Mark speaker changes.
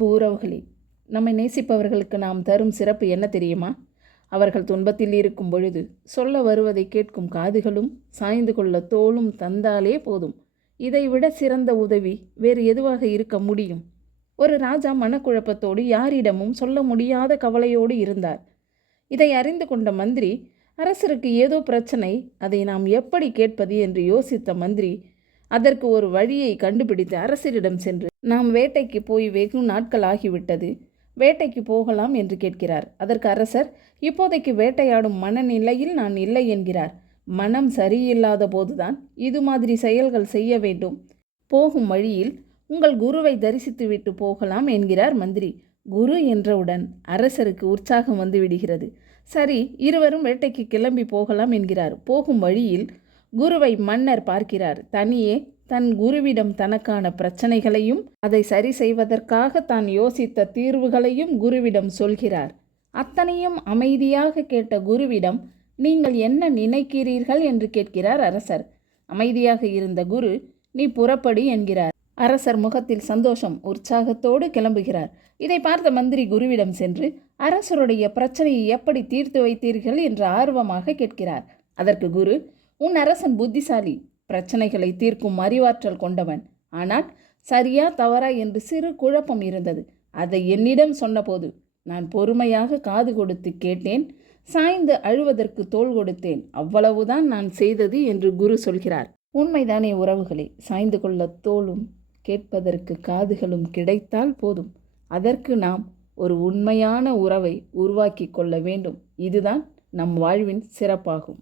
Speaker 1: அன்பு உறவுகளே நம்மை நேசிப்பவர்களுக்கு நாம் தரும் சிறப்பு என்ன தெரியுமா? அவர்கள் துன்பத்தில் இருக்கும் பொழுது சொல்ல வருவதை கேட்கும் காதுகளும் சாய்ந்து கொள்ள தோளும் தந்தாலே போதும். இதைவிட சிறந்த உதவி வேறு எதுவாக இருக்க முடியும்? ஒரு ராஜா மனக்குழப்பத்தோடு யாரிடமும் சொல்ல முடியாத கவலையோடு இருந்தார். இதை அறிந்து கொண்ட மந்திரி அரசருக்கு ஏதோ பிரச்சனை அதை நாம் எப்படி கேட்பது? என்று யோசித்த மந்திரி அதற்கு ஒரு வழியை கண்டுபிடித்து அரசரிடம் சென்று நாம் வேட்டைக்கு போய் வெகு நாட்கள் ஆகிவிட்டது வேட்டைக்கு போகலாம் என்று கேட்கிறார். அதற்கு அரசர் இப்போதைக்கு வேட்டையாடும் மனநிலையில் நான் இல்லை என்கிறார். மனம் சரியில்லாத போதுதான் இது மாதிரி செயல்கள் செய்ய வேண்டும். போகும் வழியில் உங்கள் குருவை தரிசித்துவிட்டு போகலாம் என்கிறார் மந்திரி. குரு என்றவுடன் அரசருக்கு உற்சாகம் வந்து விடுகிறது. சரி இருவரும் வேட்டைக்கு கிளம்பி போகலாம் என்கிறார். போகும் வழியில் குருவை மன்னர் பார்க்கிறார். தனியே தன் குருவிடம் தனக்கான பிரச்சனைகளையும் அதை சரி செய்வதற்காக தான் யோசித்த தீர்வுகளையும் குருவிடம் சொல்கிறார். அத்தனையும் அமைதியாக கேட்ட குருவிடம் நீங்கள் என்ன நினைக்கிறீர்கள்? என்று கேட்கிறார் அரசர். அமைதியாக இருந்த குரு நீ புறப்படி என்கிறார். அரசர் முகத்தில் சந்தோஷம் உற்சாகத்தோடு கிளம்புகிறார். இதை பார்த்த மந்திரி குருவிடம் சென்று அரசருடைய பிரச்சனையை எப்படி தீர்த்து வைத்தீர்கள்? என்று ஆர்வமாக கேட்கிறார். அதற்கு குரு உன் அரசன் புத்திசாலி. பிரச்சனைகளை தீர்க்கும் அறிவாற்றல் கொண்டவன். ஆனால் சரியா தவறா என்று சிறு குழப்பம் இருந்தது. அதை என்னிடம் சொன்னபோது நான் பொறுமையாக காது கொடுத்து கேட்டேன். சாய்ந்து அழுவதற்கு தோல் கொடுத்தேன். அவ்வளவுதான் நான் செய்தது என்று குரு சொல்கிறார். உண்மைதானே உறவுகளே. சாய்ந்து கொள்ள தோளும் கேட்பதற்கு காதுகளும் கிடைத்தால் போதும். அதற்கு நாம் ஒரு உண்மையான உறவை உருவாக்கி கொள்ள வேண்டும். இதுதான் நம் வாழ்வின் சிறப்பாகும்.